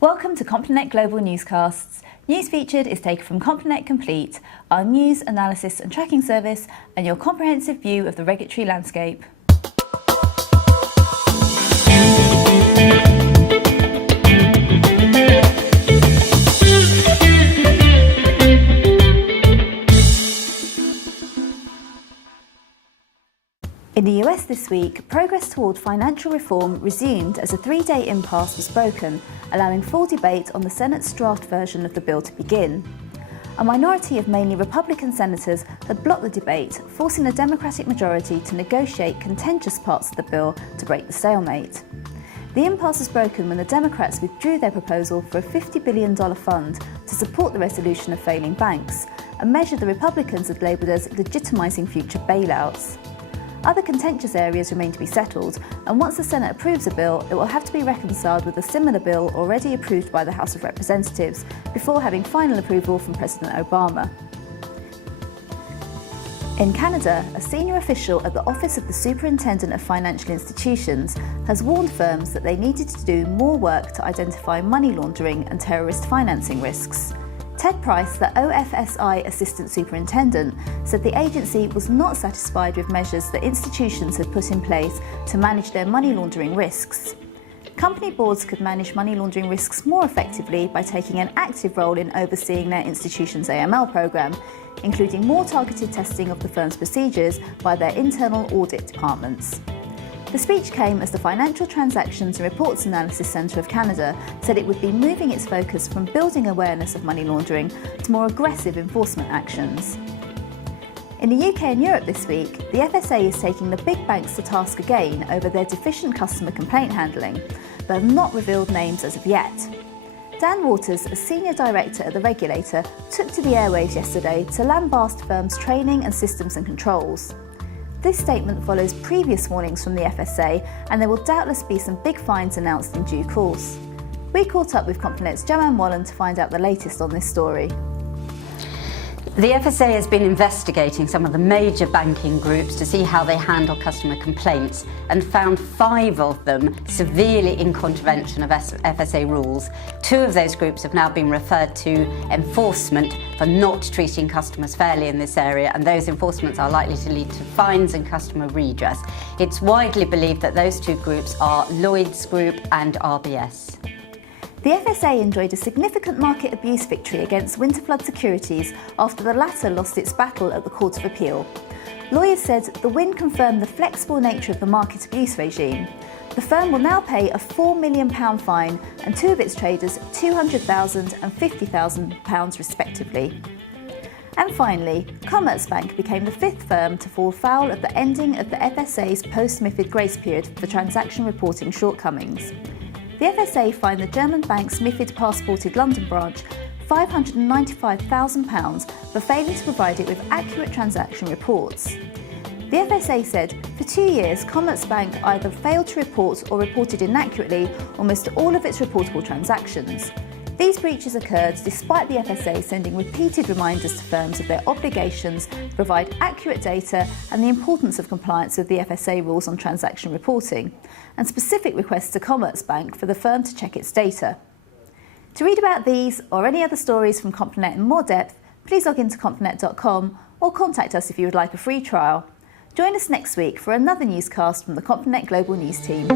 Welcome to Complinet Global Newscasts. News featured is taken from Complinet Complete, our news, analysis and tracking service, and your comprehensive view of the regulatory landscape. In the US this week, progress toward financial reform resumed as a three-day impasse was broken, allowing full debate on the Senate's draft version of the bill to begin. A minority of mainly Republican senators had blocked the debate, forcing a Democratic majority to negotiate contentious parts of the bill to break the stalemate. The impasse was broken when the Democrats withdrew their proposal for a $50 billion fund to support the resolution of failing banks, a measure the Republicans had labelled as legitimising future bailouts. Other contentious areas remain to be settled, and once the Senate approves a bill, it will have to be reconciled with a similar bill already approved by the House of Representatives before having final approval from President Obama. In Canada, a senior official at the Office of the Superintendent of Financial Institutions has warned firms that they needed to do more work to identify money laundering and terrorist financing risks. Ted Price, the OFSI Assistant Superintendent, said the agency was not satisfied with measures that institutions had put in place to manage their money laundering risks. Company boards could manage money laundering risks more effectively by taking an active role in overseeing their institution's AML program, including more targeted testing of the firm's procedures by their internal audit departments. The speech came as the Financial Transactions and Reports Analysis Centre of Canada said it would be moving its focus from building awareness of money laundering to more aggressive enforcement actions. In the UK and Europe this week, the FSA is taking the big banks to task again over their deficient customer complaint handling, but have not revealed names as of yet. Dan Waters, a senior director at the regulator, took to the airwaves yesterday to lambast firms' training and systems and controls. This statement follows previous warnings from the FSA, and there will doubtless be some big fines announced in due course. We caught up with Complinet's Joanne Wallen to find out the latest on this story. The FSA has been investigating some of the major banking groups to see how they handle customer complaints and found 5 of them severely in contravention of FSA rules. 2 of those groups have now been referred to enforcement for not treating customers fairly in this area, and those enforcements are likely to lead to fines and customer redress. It's widely believed that those 2 groups are Lloyds Group and RBS. The FSA enjoyed a significant market abuse victory against Winterflood Securities after the latter lost its battle at the Court of Appeal. Lawyers said the win confirmed the flexible nature of the market abuse regime. The firm will now pay a £4 million fine and 2 of its traders £200,000 and £50,000 respectively. And finally, Commerzbank became the 5th firm to fall foul of the ending of the FSA's post-MiFID grace period for transaction reporting shortcomings. The FSA fined the German bank's MiFID passported London branch £595,000 for failing to provide it with accurate transaction reports. The FSA said for 2 years Commerzbank either failed to report or reported inaccurately almost all of its reportable transactions. These breaches occurred despite the FSA sending repeated reminders to firms of their obligations to provide accurate data and the importance of compliance with the FSA rules on transaction reporting, and specific requests to Commerzbank for the firm to check its data. To read about these or any other stories from Complinet in more depth, please log into complinet.com or contact us if you would like a free trial. Join us next week for another newscast from the Complinet Global News team.